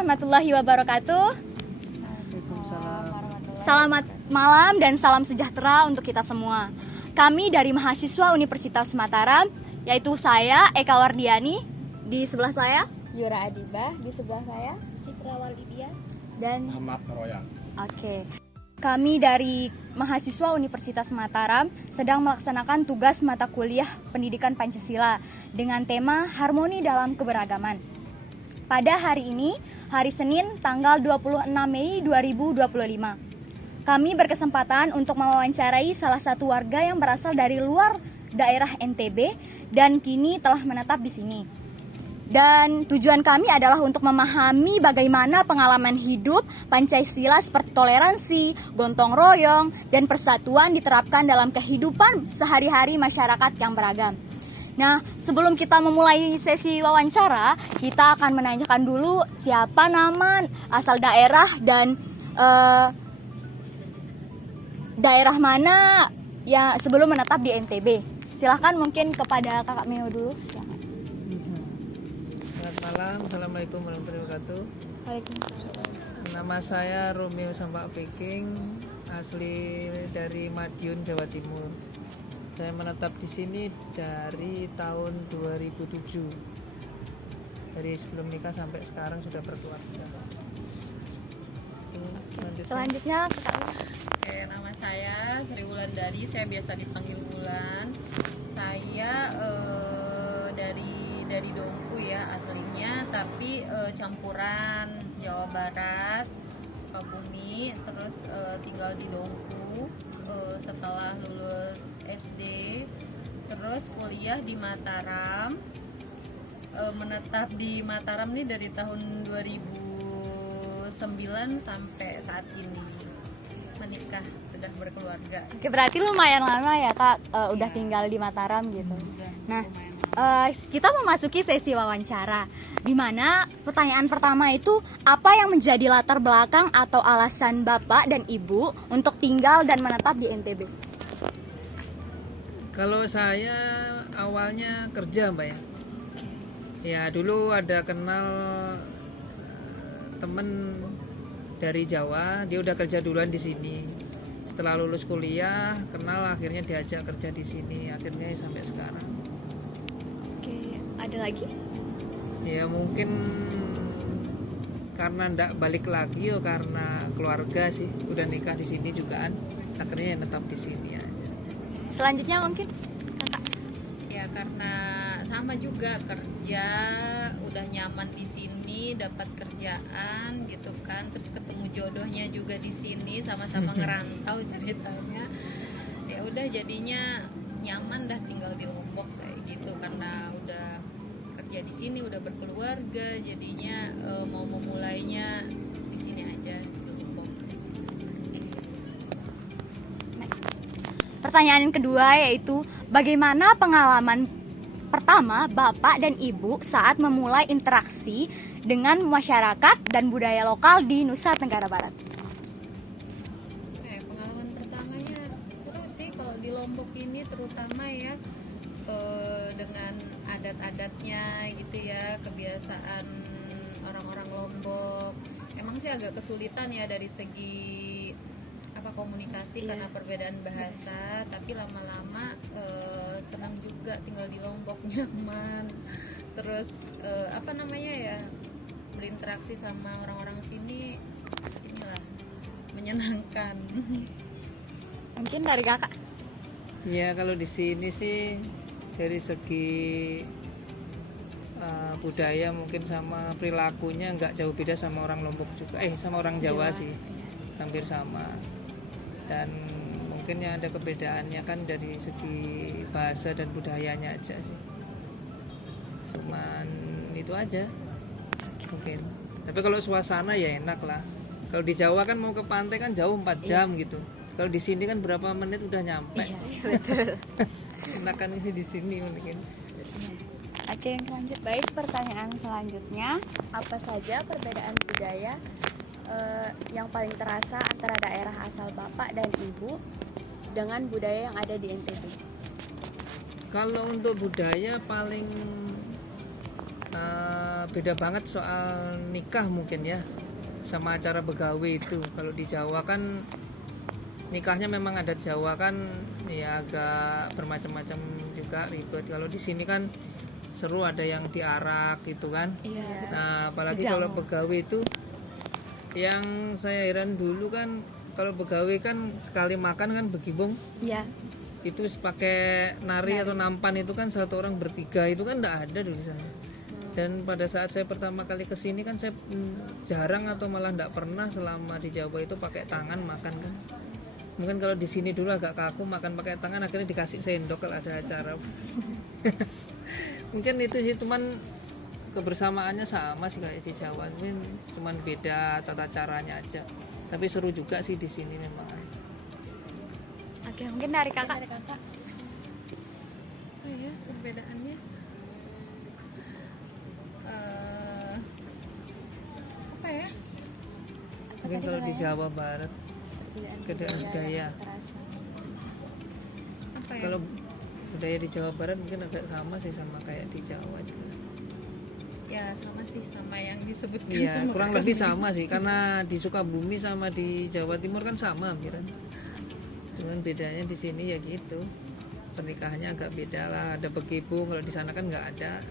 warahmatullahi wabarakatuh. Waalaikumsalam. Selamat malam dan salam sejahtera untuk kita semua. Kami dari mahasiswa Universitas Mataram, yaitu saya Eka Wardiani, di sebelah saya Yura Adibah, di sebelah saya Citra Walidia dan Ahmad Royan. Oke. Kami dari mahasiswa Universitas Mataram sedang melaksanakan tugas mata kuliah Pendidikan Pancasila dengan tema Harmoni dalam Keberagaman. Pada hari ini, hari Senin, tanggal 26 Mei 2025. Kami berkesempatan untuk mewawancarai salah satu warga yang berasal dari luar daerah NTB dan kini telah menetap di sini. Dan tujuan kami adalah untuk memahami bagaimana pengalaman hidup Pancasila seperti toleransi, gotong royong, dan persatuan diterapkan dalam kehidupan sehari-hari masyarakat yang beragam. Nah, sebelum kita memulai sesi wawancara, kita akan menanyakan dulu siapa nama, asal daerah, dan daerah mana ya sebelum menetap di NTB. Silahkan mungkin kepada Kakak Meo dulu. Selamat malam, Assalamualaikum warahmatullahi wabarakatuh. Nama saya Romeo Sampak Peking, asli dari Madiun, Jawa Timur. Saya menetap di sini dari tahun 2007. Dari sebelum nikah sampai sekarang sudah berkeluarga. Selanjutnya Kakak. Oke, nama saya Sri Wulandari, saya biasa dipanggil Wulan. Saya dari Dompu ya aslinya, tapi campuran Jawa Barat, Sukabumi, terus tinggal di Dompu setelah lulus SD, terus kuliah di Mataram, menetap di Mataram nih dari tahun 2009 sampai saat ini, menikah, sudah berkeluarga. Oke, berarti lumayan lama ya Kak udah tinggal di Mataram gitu. Nah, kita memasuki sesi wawancara, di mana pertanyaan pertama itu apa yang menjadi latar belakang atau alasan Bapak dan Ibu untuk tinggal dan menetap di NTB? Kalau saya awalnya kerja, Mbak ya. Ya dulu ada kenal temen dari Jawa, dia udah kerja duluan di sini. Setelah lulus kuliah, kenal, akhirnya diajak kerja di sini, akhirnya sampai sekarang. Oke, ada lagi? Ya mungkin karena ndak balik lagi ya karena keluarga sih, udah nikah di sini juga kan, akhirnya netap di sini aja. Selanjutnya mungkin Kakak. Ya karena sama juga kerja, udah nyaman di sini, dapat kerjaan gitu kan, terus ketemu jodohnya juga di sini, sama-sama ngerantau ceritanya. Ya udah jadinya nyaman dah tinggal di Lombok kayak gitu, karena udah kerja di sini, udah berkeluarga, jadinya mau memulainya di sini aja di Lombok. Next. Pertanyaan yang kedua yaitu bagaimana pengalaman pertama Bapak dan Ibu saat memulai interaksi dengan masyarakat dan budaya lokal di Nusa Tenggara Barat? Pengalaman pertamanya seru sih kalau di Lombok ini, terutama ya dengan adat-adatnya gitu ya, kebiasaan orang-orang Lombok. Emang sih agak kesulitan ya dari segi komunikasi karena perbedaan bahasa, tapi lama-lama senang juga tinggal di Lombok, nyaman. Terus berinteraksi sama orang-orang sini, inilah menyenangkan. Mungkin dari Kakak. Ya kalau di sini sih dari segi budaya mungkin sama perilakunya nggak jauh beda sama orang Lombok juga, sama orang Jawa sih, hampir sama. Dan mungkin yang ada perbedaannya kan dari segi bahasa dan budayanya aja sih, cuman itu aja mungkin. Tapi kalau suasana ya enak lah. Kalau di Jawa kan mau ke pantai kan jauh 4 jam gitu. Kalau di sini kan berapa menit udah nyampe. Betul. Enakan ini di sini mungkin. Oke, lanjut. Baik, pertanyaan selanjutnya, apa saja perbedaan budaya yang paling terasa antara daerah asal Bapak dan Ibu dengan budaya yang ada di NTB? Kalau untuk budaya paling beda banget soal nikah mungkin ya sama acara begawe itu. Kalau di Jawa kan nikahnya memang adat Jawa kan ya agak bermacam-macam juga ribet. Kalau di sini kan seru, ada yang diarak gitu kan. Iya. Nah apalagi Dijamu. kalau begawe itu yang saya heran dulu kan, kalau begawe kan sekali makan kan begibung Iya. itu pakai nari atau nampan itu kan satu orang bertiga, itu kan enggak ada dulu di sana. Dan pada saat saya pertama kali kesini kan saya jarang atau malah enggak pernah selama di Jawa itu pakai tangan makan kan. Mungkin kalau di sini dulu agak kaku makan pakai tangan, akhirnya dikasih sendok kalau ada acara. Mungkin itu sih, cuman kebersamaannya sama sih kayak di Jawa, mungkin cuman beda tata caranya aja. Tapi seru juga sih di sini memang. Oke, mungkin dari kakak. Oh iya, perbedaannya apa ya? Mungkin kalau di Jawa Barat Perbedaan budaya. Apa ya? Kalau budaya di Jawa Barat mungkin agak sama sih sama kayak di Jawa juga. Ya sama sih, sama yang disebutkan. Iya, sama kurang kakak. lebih sama sih, karena di Sukabumi sama di Jawa Timur kan sama hampiran. Cuman bedanya di sini ya gitu, pernikahannya agak beda lah. Ada begibung, kalau di sana kan nggak ada.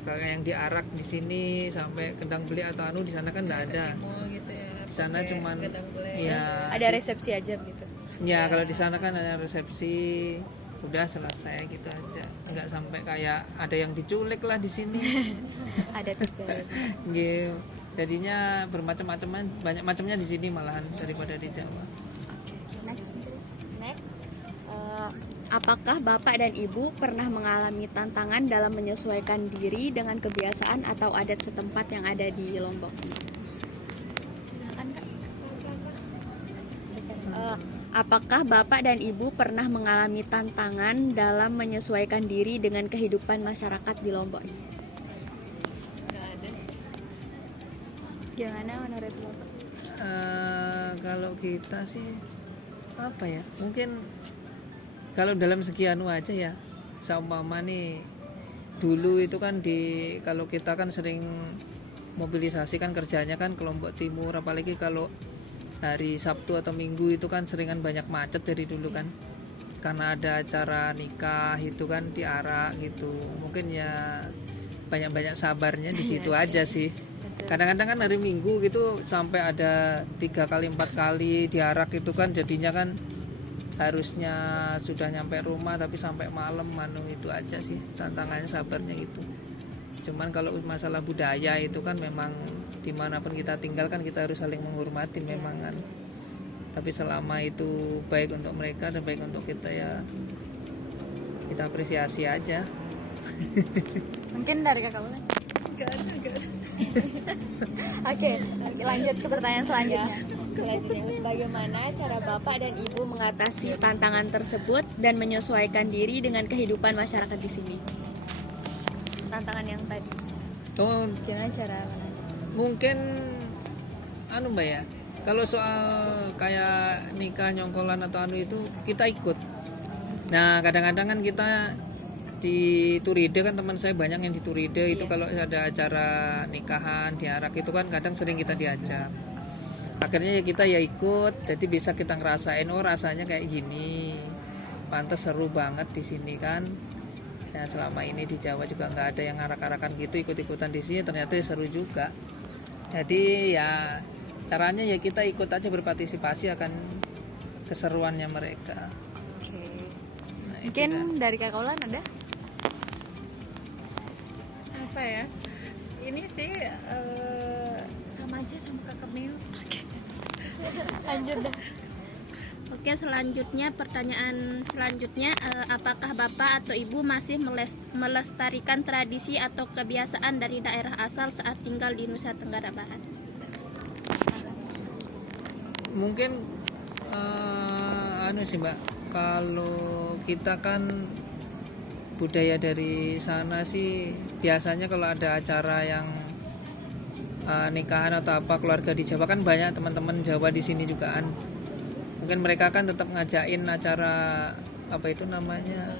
Kayak yang diarak di sini sampai kendang beli atau anu, di sana kan nggak ada. Mall gitu ya. Di sana pakai cuman gedang belek. ya Ada resepsi aja gitu. ya kalau di sana kan ada resepsi, udah selesai gitu aja. Nggak sampai kayak ada yang diculik lah di sini. Ada tiga. Gitu. Jadinya bermacam-macam, banyak macamnya di sini malahan daripada di Jawa. Next. Apakah Bapak dan Ibu pernah mengalami tantangan dalam menyesuaikan diri dengan kebiasaan atau adat setempat yang ada di Lombok? Silakan Kak. Apakah Bapak dan Ibu pernah mengalami tantangan dalam menyesuaikan diri dengan kehidupan masyarakat di Lombok? Nggak ada sih. Gimana menurut Bapak? Kalau kita sih apa ya, mungkin kalau dalam segi anu aja ya, seumpama nih dulu itu kan kalau kita kan sering mobilisasi kan kerjanya kan ke Lombok Timur, apalagi kalau hari Sabtu atau Minggu itu kan seringan banyak macet dari dulu kan, karena ada acara nikah itu kan diarak gitu. Mungkin ya banyak-banyak sabarnya di situ aja sih. Kadang-kadang kan hari Minggu gitu sampai ada 3 kali 4 kali diarak itu kan, jadinya kan harusnya sudah nyampe rumah tapi sampai malam, itu aja sih tantangannya, sabarnya gitu. Cuman kalau masalah budaya itu kan memang dimanapun kita tinggal kan kita harus saling menghormati memang kan. Tapi selama itu baik untuk mereka dan baik untuk kita ya kita apresiasi aja. Mungkin dari kakak boleh? Oke, lanjut ke pertanyaan selanjutnya. Selanjutnya, bagaimana cara Bapak dan Ibu mengatasi tantangan tersebut dan menyesuaikan diri dengan kehidupan masyarakat di sini? Tantangan yang tadi. Oh, Gimana cara? mungkin Mbak ya, kalau soal kayak nikah nyongkolan atau itu kita ikut. Nah kadang-kadang kan kita di Turide kan, teman saya banyak yang di Turide itu kalau ada acara nikahan diarak itu kan kadang sering kita diajak. Akhirnya ya kita ya ikut, jadi bisa kita ngerasain rasanya kayak gini. Pantes seru banget di sini kan. Ya selama ini di Jawa juga nggak ada yang arak-arakan gitu, ikut-ikutan di sini ternyata seru juga. Jadi ya caranya ya kita ikut aja, berpartisipasi akan keseruannya mereka. Oke. Nah, itu Mungkin dah. dari Kak Kaulan ada? Apa ya? Ini sih sama aja sama kakak Meo. Lanjut deh. Oke, selanjutnya pertanyaan selanjutnya, apakah Bapak atau Ibu masih melestarikan tradisi atau kebiasaan dari daerah asal saat tinggal di Nusa Tenggara Barat? Mungkin sih Mbak, kalau kita kan budaya dari sana sih biasanya kalau ada acara yang nikahan atau apa keluarga di Jawa kan banyak teman-teman Jawa di sini juga kan. Mungkin mereka kan tetap ngajain acara apa itu namanya,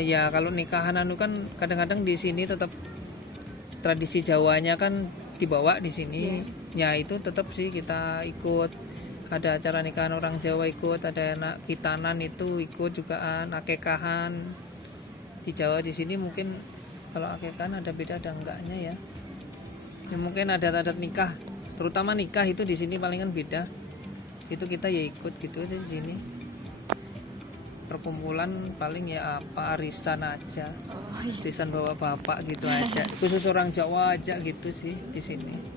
ya kalau nikahan kan kadang-kadang di sini tetap tradisi Jawanya kan dibawa di sini. Ya itu tetap sih kita ikut. Ada acara nikahan orang Jawa ikut, ada anak khitanan itu ikut juga, akekahan. Di Jawa di sini mungkin kalau akekahan ada beda ada enggaknya ya. Ya mungkin ada adat nikah, terutama nikah itu di sini palingan beda. Itu kita ya ikut gitu aja di sini. Perkumpulan paling ya apa arisan aja. Arisan bapak-bapak gitu aja. Khusus orang Jawa aja gitu sih di sini.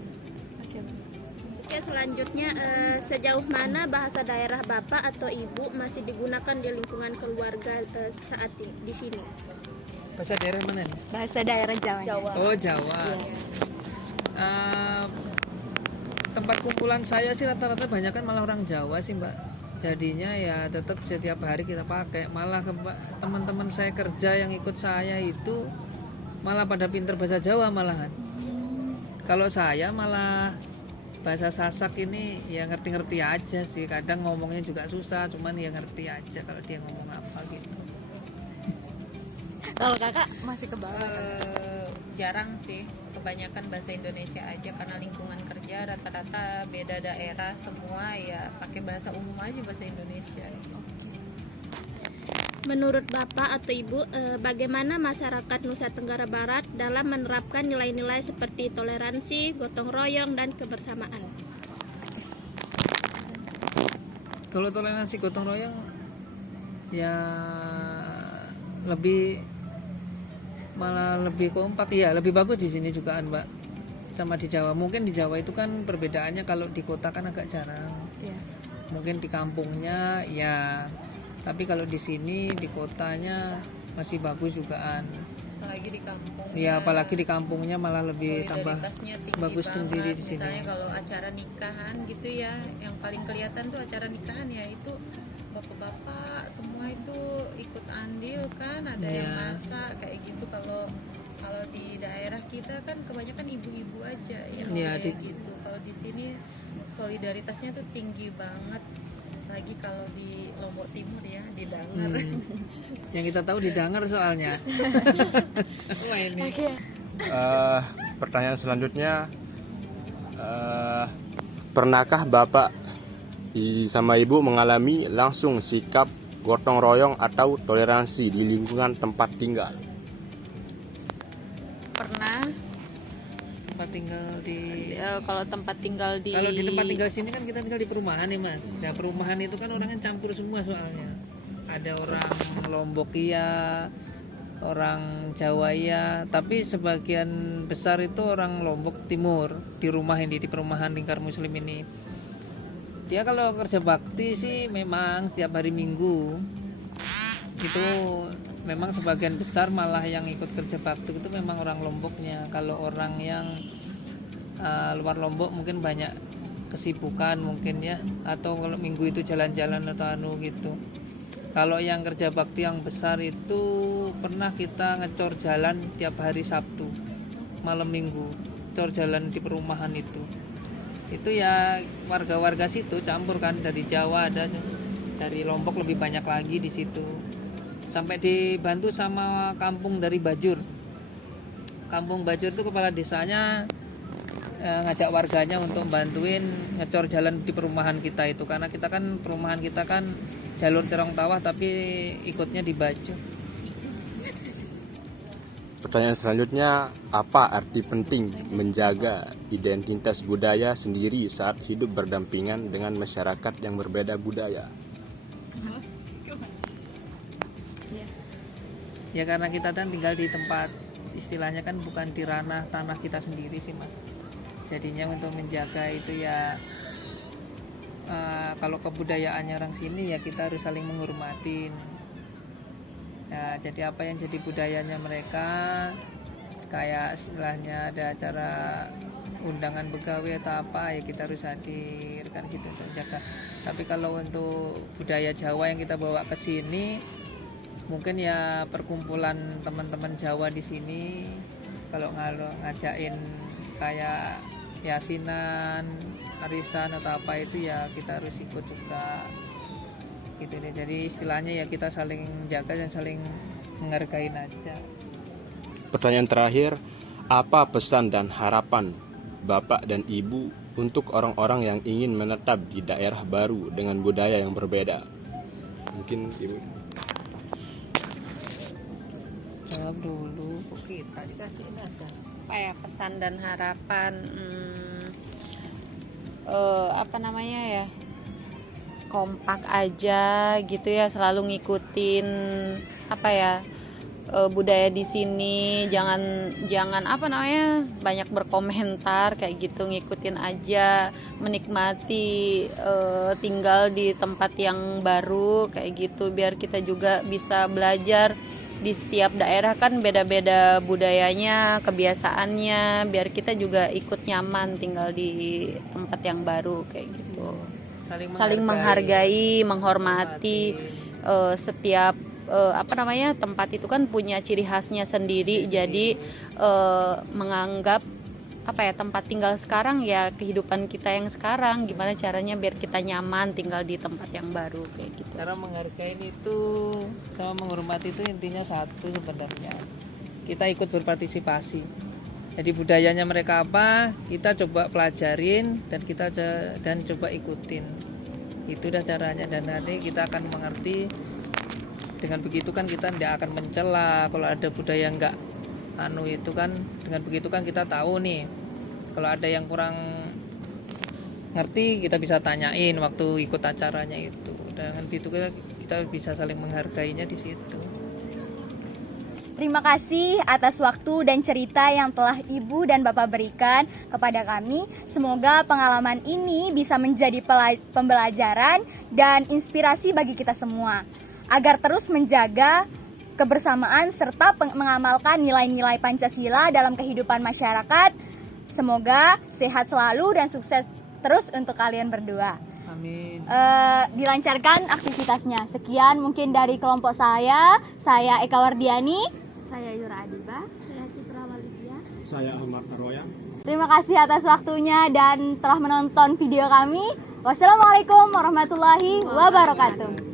Oke, selanjutnya sejauh mana bahasa daerah Bapak atau Ibu masih digunakan di lingkungan keluarga saat ini di sini? Bahasa daerah mana nih? Bahasa daerah Jawa. Oh Jawa. Tempat kumpulan saya sih rata-rata banyak kan malah orang Jawa sih Mbak. Jadinya ya tetap setiap hari kita pakai. Malah teman-teman saya kerja yang ikut saya itu malah pada pinter bahasa Jawa malahan. Kalau saya malah bahasa Sasak ini ya ngerti-ngerti aja sih. Kadang ngomongnya juga susah, cuman ya ngerti aja kalau dia ngomong apa gitu. Kalau kakak masih ke bawah. Jarang sih, kebanyakan bahasa Indonesia aja karena lingkungan kerja rata-rata beda daerah semua ya pakai bahasa umum aja bahasa Indonesia. Menurut Bapak atau Ibu, bagaimana masyarakat Nusa Tenggara Barat dalam menerapkan nilai-nilai seperti toleransi, gotong royong, dan kebersamaan? Kalau toleransi gotong royong ya malah lebih kompak ya, lebih bagus di sini juga Mbak sama di Jawa. Mungkin di Jawa itu kan perbedaannya, kalau di kota kan agak jarang. Mungkin di kampungnya ya, tapi kalau di sini di kotanya masih bagus jugaan. Apalagi di kampung. Ya apalagi di kampungnya malah lebih tambah Solidaritasnya tinggi bagus banget. sendiri di sini. Misalnya kalau acara nikahan gitu ya, yang paling kelihatan tuh acara nikahan ya itu bapak-bapak semua itu ikut andil kan, ada yang masak kayak gitu. Kalau di daerah kita kan kebanyakan ibu-ibu aja yang kayak gitu. Kalau di sini solidaritasnya tuh tinggi banget. Lagi kalau di Lombok Timur ya, di Dangar. Yang kita tahu di Dangar soalnya. Sama ini. Pertanyaan selanjutnya, pernahkah Bapak sama Ibu mengalami langsung sikap gotong royong atau toleransi di lingkungan tempat tinggal? Pernah. Tempat tinggal di Kalau tempat tinggal di Kalau di tempat tinggal sini kan kita tinggal di perumahan nih Mas. Nah perumahan itu kan orangnya campur semua soalnya. Ada orang Lombok iya, orang Jawa iya, tapi sebagian besar itu orang Lombok Timur di rumah ini, di perumahan Lingkar Muslim ini. Dia kalau kerja bakti sih memang setiap hari Minggu itu memang sebagian besar malah yang ikut kerja bakti itu memang orang Lomboknya. Kalau orang yang luar Lombok mungkin banyak kesibukan mungkin ya, atau kalau Minggu itu jalan-jalan atau gitu. Kalau yang kerja bakti yang besar itu pernah kita ngecor jalan tiap hari Sabtu malam Minggu, cor jalan di perumahan itu ya warga-warga situ campur kan, dari Jawa ada, dari Lombok lebih banyak lagi di situ. Sampai dibantu sama kampung dari Bajur. Kampung Bajur itu kepala desanya ngajak warganya untuk bantuin ngecor jalan di perumahan kita itu, karena kita kan perumahan kita kan jalur Terong Tawah tapi ikutnya di Bajur. Pertanyaan selanjutnya, apa arti penting menjaga identitas budaya sendiri saat hidup berdampingan dengan masyarakat yang berbeda budaya? Ya karena kita kan tinggal di tempat, istilahnya kan bukan di ranah tanah kita sendiri sih Mas. Jadinya untuk menjaga itu ya kalau kebudayaannya orang sini ya kita harus saling menghormatin. Ya, jadi apa yang jadi budayanya mereka, kayak istilahnya ada acara undangan begawi atau apa ya kita harus hadir kan gitu untuk jaga. Tapi kalau untuk budaya Jawa yang kita bawa ke sini, mungkin ya perkumpulan teman-teman Jawa di sini kalau ngajakin kayak yasinan, arisan atau apa itu ya kita harus ikut juga gitu deh. Jadi istilahnya ya kita saling jaga dan saling menghargain aja. Pertanyaan terakhir, Apa pesan dan harapan Bapak dan Ibu untuk orang-orang yang ingin menetap di daerah baru dengan budaya yang berbeda? Mungkin Ibu. Jawab dulu, kok kita dikasihin aja. Apa ya pesan dan harapan? Apa namanya ya? Kompak aja gitu ya, selalu ngikutin apa ya, budaya di sini, jangan apa namanya, banyak berkomentar kayak gitu, ngikutin aja, menikmati tinggal di tempat yang baru kayak gitu, biar kita juga bisa belajar. Di setiap daerah kan beda-beda budayanya, kebiasaannya, biar kita juga ikut nyaman tinggal di tempat yang baru kayak gitu. Saling menghargai, menghormati setiap apa namanya, tempat itu kan punya ciri khasnya sendiri. Jadi menganggap apa ya, tempat tinggal sekarang ya kehidupan kita yang sekarang, gimana caranya biar kita nyaman tinggal di tempat yang baru kayak gitu. Cara menghargai itu sama menghormati itu intinya satu sebenarnya. Kita ikut berpartisipasi. Jadi budayanya mereka apa, kita coba pelajarin dan coba ikutin. Itu dah caranya, dan nanti kita akan mengerti. Dengan begitu kan kita tidak akan mencela kalau ada budaya enggak itu kan, dengan begitu kan kita tahu nih kalau ada yang kurang ngerti, kita bisa tanyain waktu ikut acaranya itu. Dengan begitu kita bisa saling menghargainya di situ. Terima kasih atas waktu dan cerita yang telah Ibu dan Bapak berikan kepada kami. Semoga pengalaman ini bisa menjadi pembelajaran dan inspirasi bagi kita semua, agar terus menjaga kebersamaan serta mengamalkan nilai-nilai Pancasila dalam kehidupan masyarakat. Semoga sehat selalu dan sukses terus untuk kalian berdua. Amin. Dilancarkan aktivitasnya. Sekian mungkin dari kelompok saya Eka Wardiani. Saya Yura Adiba. Saya Citra Walivia. Saya Ahmad Arwaya. Terima kasih atas waktunya dan telah menonton video kami. Wassalamualaikum warahmatullahi wabarakatuh.